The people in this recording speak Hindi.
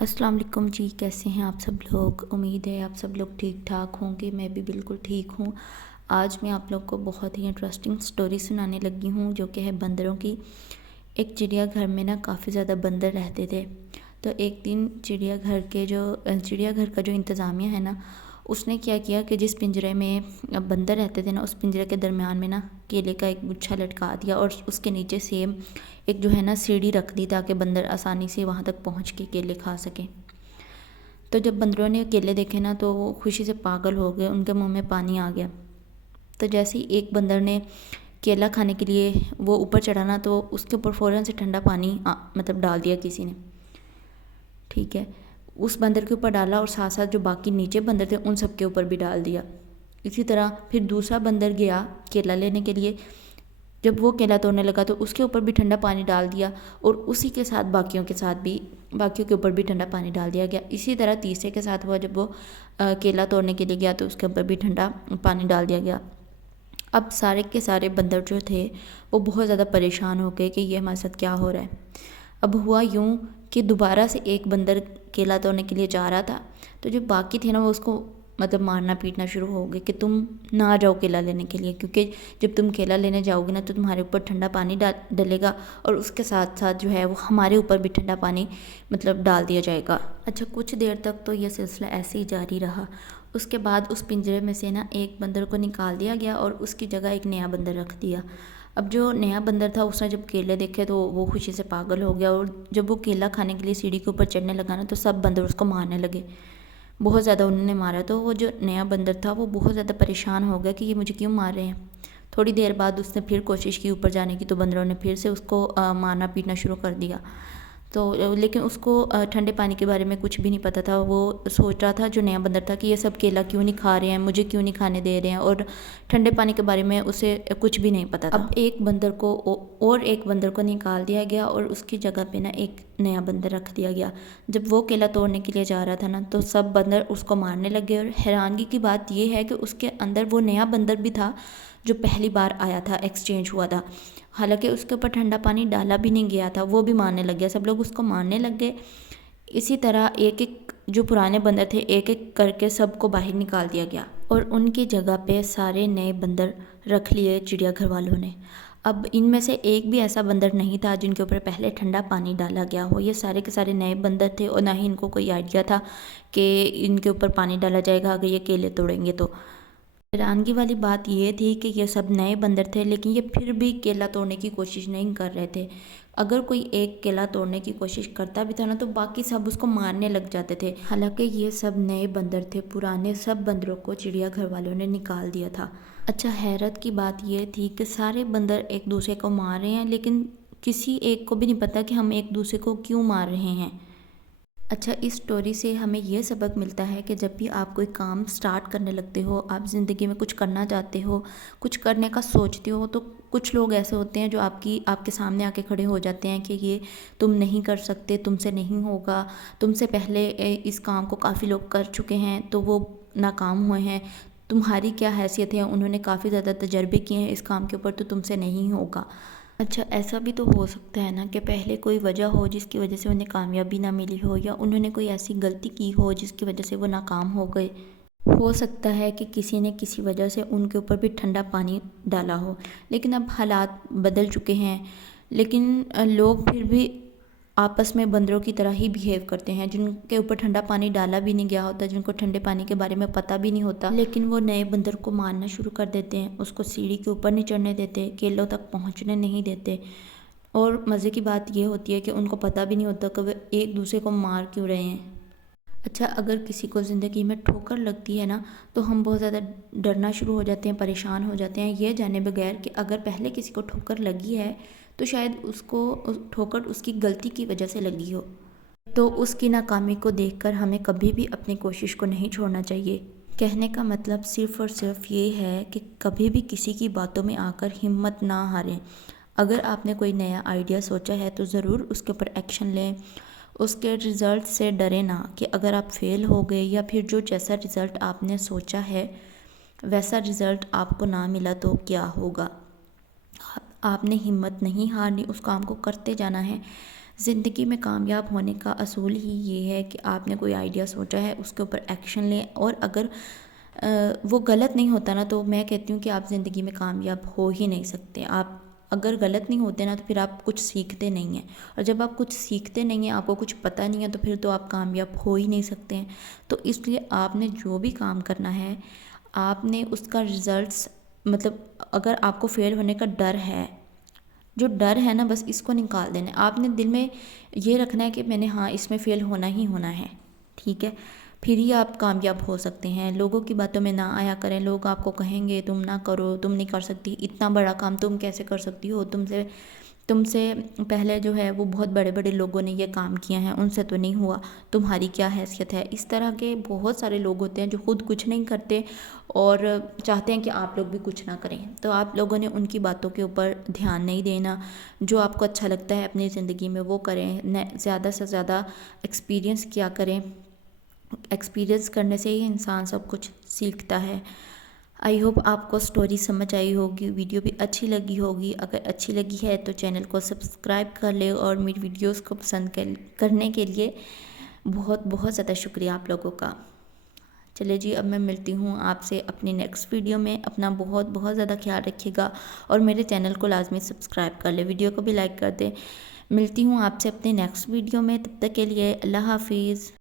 अस्सलाम वालेकुम जी। कैसे हैं आप सब लोग। उम्मीद है आप सब लोग ठीक ठाक होंगे। मैं भी बिल्कुल ठीक हूँ। आज मैं आप लोग को बहुत ही इंटरेस्टिंग स्टोरी सुनाने लगी हूँ जो कि है बंदरों की। एक चिड़ियाघर में ना काफ़ी ज़्यादा बंदर रहते थे। तो एक दिन चिड़ियाघर का जो इंतज़ामिया है ना, उसने क्या किया कि जिस पिंजरे में बंदर रहते थे ना, उस पिंजरे के दरमियान में ना केले का एक गुच्छा लटका दिया और उसके नीचे सेम एक जो है ना सीढ़ी रख दी ताकि बंदर आसानी से वहाँ तक पहुँच के केले खा सकें। तो जब बंदरों ने केले देखे ना तो वो खुशी से पागल हो गए, उनके मुंह में पानी आ गया। तो जैसे ही एक बंदर ने केला खाने के लिए वो ऊपर चढ़ा ना, तो उसके ऊपर फ़ौरन से ठंडा पानी मतलब डाल दिया किसी ने। ठीक है, उस बंदर के ऊपर डाला और साथ साथ जो बाकी नीचे बंदर थे उन सब के ऊपर भी डाल दिया। इसी तरह फिर दूसरा बंदर गया केला लेने के लिए। जब वो केला तोड़ने लगा तो उसके ऊपर भी ठंडा पानी डाल दिया और उसी के साथ बाकियों के ऊपर भी ठंडा पानी डाल दिया गया। इसी तरह तीसरे के साथ हुआ, जब वो केला तोड़ने के लिए गया तो उसके ऊपर भी ठंडा पानी डाल दिया गया। अब सारे के सारे बंदर जो थे वो बहुत ज़्यादा परेशान हो गए कि ये हमारे साथ क्या हो रहा है। अब हुआ यूँ कि दोबारा से एक बंदर केला तोड़ने के लिए जा रहा था, तो जो बाकी थे ना वो उसको मतलब मारना पीटना शुरू हो गए कि तुम ना जाओ केला लेने के लिए, क्योंकि जब तुम केला लेने जाओगे ना तो तुम्हारे ऊपर ठंडा पानी डलेगा और उसके साथ साथ जो है वो हमारे ऊपर भी ठंडा पानी मतलब डाल दिया जाएगा। अच्छा, कुछ देर तक तो ये सिलसिला ऐसे ही जारी रहा। उसके बाद उस पिंजरे में से ना एक बंदर को निकाल दिया गया और उसकी जगह एक नया बंदर रख दिया। अब जो नया बंदर था उसने जब केले देखे तो वो खुशी से पागल हो गया और जब वो केला खाने के लिए सीढ़ी के ऊपर चढ़ने लगा ना तो सब बंदर उसको मारने लगे। बहुत ज़्यादा उन्होंने मारा तो वो जो नया बंदर था वो बहुत ज़्यादा परेशान हो गया कि ये मुझे क्यों मार रहे हैं। थोड़ी देर बाद उसने फिर कोशिश की ऊपर जाने की, तो बंदरों ने फिर से उसको मारना पीटना शुरू कर दिया। तो लेकिन उसको ठंडे पानी के बारे में कुछ भी नहीं पता था। वो सोच रहा था जो नया बंदर था कि ये सब केला क्यों नहीं खा रहे हैं, मुझे क्यों नहीं खाने दे रहे हैं, और ठंडे पानी के बारे में उसे कुछ भी नहीं पता था। अब एक बंदर को निकाल दिया गया और उसकी जगह पे ना एक नया बंदर रख दिया गया। जब वो केला तोड़ने के लिए जा रहा था ना तो सब बंदर उसको मारने लगे और हैरानगी की बात यह है कि उसके अंदर वो नया बंदर भी था जो पहली बार आया था, एक्सचेंज हुआ था। हालांकि उसके ऊपर ठंडा पानी डाला भी नहीं गया था, वो भी मारने लग गया, सब लोग उसको मारने लग गए। इसी तरह एक एक जो पुराने बंदर थे एक एक करके सबको बाहर निकाल दिया गया और उनकी जगह पे सारे नए बंदर रख लिए चिड़ियाघर वालों ने। अब इनमें से एक भी ऐसा बंदर नहीं था जिनके ऊपर पहले ठंडा पानी डाला गया हो। ये सारे के सारे नए बंदर थे और ना ही इनको कोई आइडिया था कि इनके ऊपर पानी डाला जाएगा अगर ये केले तोड़ेंगे तो। हैरानगी वाली बात यह थी कि ये सब नए बंदर थे लेकिन ये फिर भी केला तोड़ने की कोशिश नहीं कर रहे थे। अगर कोई एक केला तोड़ने की कोशिश करता भी था ना तो बाकी सब उसको मारने लग जाते थे। हालांकि ये सब नए बंदर थे, पुराने सब बंदरों को चिड़ियाघर वालों ने निकाल दिया था। अच्छा, हैरत की बात यह थी कि सारे बंदर एक दूसरे को मार रहे हैं लेकिन किसी एक को भी नहीं पता कि हम एक दूसरे को क्यों मार रहे हैं। अच्छा, इस स्टोरी से हमें यह सबक मिलता है कि जब भी आप कोई काम स्टार्ट करने लगते हो, आप ज़िंदगी में कुछ करना चाहते हो, कुछ करने का सोचते हो, तो कुछ लोग ऐसे होते हैं जो आपके सामने आके खड़े हो जाते हैं कि ये तुम नहीं कर सकते, तुमसे नहीं होगा, तुमसे पहले इस काम को काफ़ी लोग कर चुके हैं तो वो नाकाम हुए हैं, तुम्हारी क्या हैसियत है, उन्होंने काफ़ी ज़्यादा तजर्बे किए हैं इस काम के ऊपर तो तुमसे नहीं होगा। अच्छा, ऐसा भी तो हो सकता है ना कि पहले कोई वजह हो जिसकी वजह से उन्हें कामयाबी ना मिली हो, या उन्होंने कोई ऐसी गलती की हो जिसकी वजह से वो नाकाम हो गए। हो सकता है कि किसी ने किसी वजह से उनके ऊपर भी ठंडा पानी डाला हो, लेकिन अब हालात बदल चुके हैं। लेकिन लोग फिर भी आपस में बंदरों की तरह ही बिहेव करते हैं। जिनके ऊपर ठंडा पानी डाला भी नहीं गया होता, जिनको ठंडे पानी के बारे में पता भी नहीं होता, लेकिन वो नए बंदर को मारना शुरू कर देते हैं, उसको सीढ़ी के ऊपर नहीं चढ़ने देते, केलों तक पहुंचने नहीं देते। और मज़े की बात ये होती है कि उनको पता भी नहीं होता कि वे एक दूसरे को मार क्यों रहे हैं। अच्छा, अगर किसी को ज़िंदगी में ठोकर लगती है ना तो हम बहुत ज़्यादा डरना शुरू हो जाते हैं, परेशान हो जाते हैं, ये जाने बगैर कि अगर पहले किसी को ठोकर लगी है तो शायद उसको ठोकर उसकी गलती की वजह से लगी हो। तो उसकी नाकामी को देखकर हमें कभी भी अपनी कोशिश को नहीं छोड़ना चाहिए। कहने का मतलब सिर्फ़ और सिर्फ ये है कि कभी भी किसी की बातों में आकर हिम्मत ना हारें। अगर आपने कोई नया आइडिया सोचा है तो ज़रूर उसके ऊपर एक्शन लें। उसके रिज़ल्ट से डरें ना कि अगर आप फेल हो गए या फिर जो जैसा रिज़ल्ट आपने सोचा है वैसा रिज़ल्ट आपको ना मिला तो क्या होगा। आपने हिम्मत नहीं हारनी, उस काम को करते जाना है। ज़िंदगी में कामयाब होने का असूल ही ये है कि आपने कोई आइडिया सोचा है, उसके ऊपर एक्शन लें, और अगर वो गलत नहीं होता ना, तो मैं कहती हूँ कि आप ज़िंदगी में कामयाब हो ही नहीं सकते। आप अगर गलत नहीं होते ना, तो फिर आप कुछ सीखते नहीं हैं, और जब आप कुछ सीखते नहीं हैं, आपको कुछ पता नहीं है, तो फिर तो आप कामयाब हो ही नहीं सकते हैं। तो इसलिए आपने जो भी काम करना है, आपने उसका रिज़ल्ट्स, मतलब अगर आपको फेल होने का डर है, जो डर है ना, बस इसको निकाल देना है। आपने दिल में ये रखना है कि मैंने, हाँ, इसमें फ़ेल होना ही होना है, ठीक है। फिर ही आप कामयाब हो सकते हैं। लोगों की बातों में ना आया करें। लोग आपको कहेंगे तुम ना करो, तुम नहीं कर सकती, इतना बड़ा काम तुम कैसे कर सकती हो, तुमसे तुमसे पहले जो है वो बहुत बड़े बड़े लोगों ने ये काम किया है, उनसे तो नहीं हुआ, तुम्हारी क्या हैसियत है। इस तरह के बहुत सारे लोग होते हैं जो खुद कुछ नहीं करते और चाहते हैं कि आप लोग भी कुछ ना करें। तो आप लोगों ने उनकी बातों के ऊपर ध्यान नहीं देना। जो आपको अच्छा लगता है अपनी ज़िंदगी में वो करें, ज़्यादा से ज़्यादा एक्सपीरियंस किया करें। एक्सपीरियंस करने से ही इंसान सब कुछ सीखता है। आई होप आपको स्टोरी समझ आई होगी, वीडियो भी अच्छी लगी होगी। अगर अच्छी लगी है तो चैनल को सब्सक्राइब कर ले, और मेरी वीडियोस को पसंद करने के लिए बहुत बहुत ज़्यादा शुक्रिया आप लोगों का। चलिए जी, अब मैं मिलती हूँ आपसे अपनी नेक्स्ट वीडियो में। अपना बहुत बहुत ज़्यादा ख्याल रखिएगा, और मेरे चैनल को लाजमी सब्सक्राइब कर ले, वीडियो को भी लाइक कर दे। मिलती हूँ आपसे अपने नेक्स्ट वीडियो में, तब तक के लिए अल्लाह हाफिज़।